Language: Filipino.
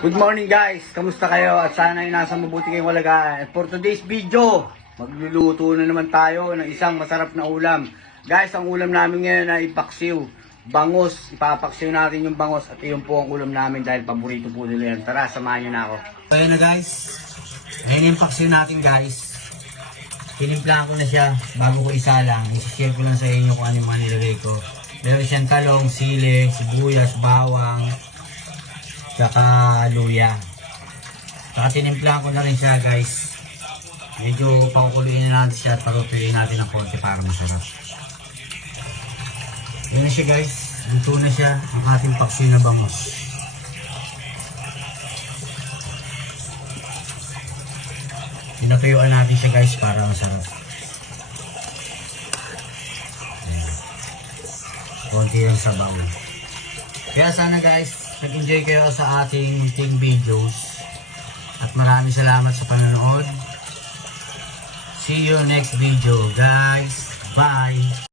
Good morning guys, kamusta kayo? At sana ay nasa mabuti kayong kalagayan. For today's video, magluluto na naman tayo ng isang masarap na ulam. Guys, ang ulam namin ngayon ay paksiw, bangus. Ipapaksiw natin yung bangus at iyon po ang ulam namin dahil paborito po nila yan. Tara, samahan nyo na ako. Kaya na guys, ayan yung paksiw natin guys. Tinimpla ko na siya bago ko isalang. I-share ko lang sa inyo kung ano yung mga nilagay ko. Meron siyang talong, sili, sibuyas, bawang, saka luya. Saka tinimplahan ko na rin siya guys. Medyo pakukuluin na natin siya at palutuin natin ng konti para masarap. Yan na siya guys. Luto na siya ang ating paksiw na bangus. Pinatuyuan natin siya guys para masarap. Ayan. Konti lang sabaw. Kaya sana guys, nag-enjoy kayo sa ating team videos. At maraming salamat sa panonood. See you next video guys. Bye!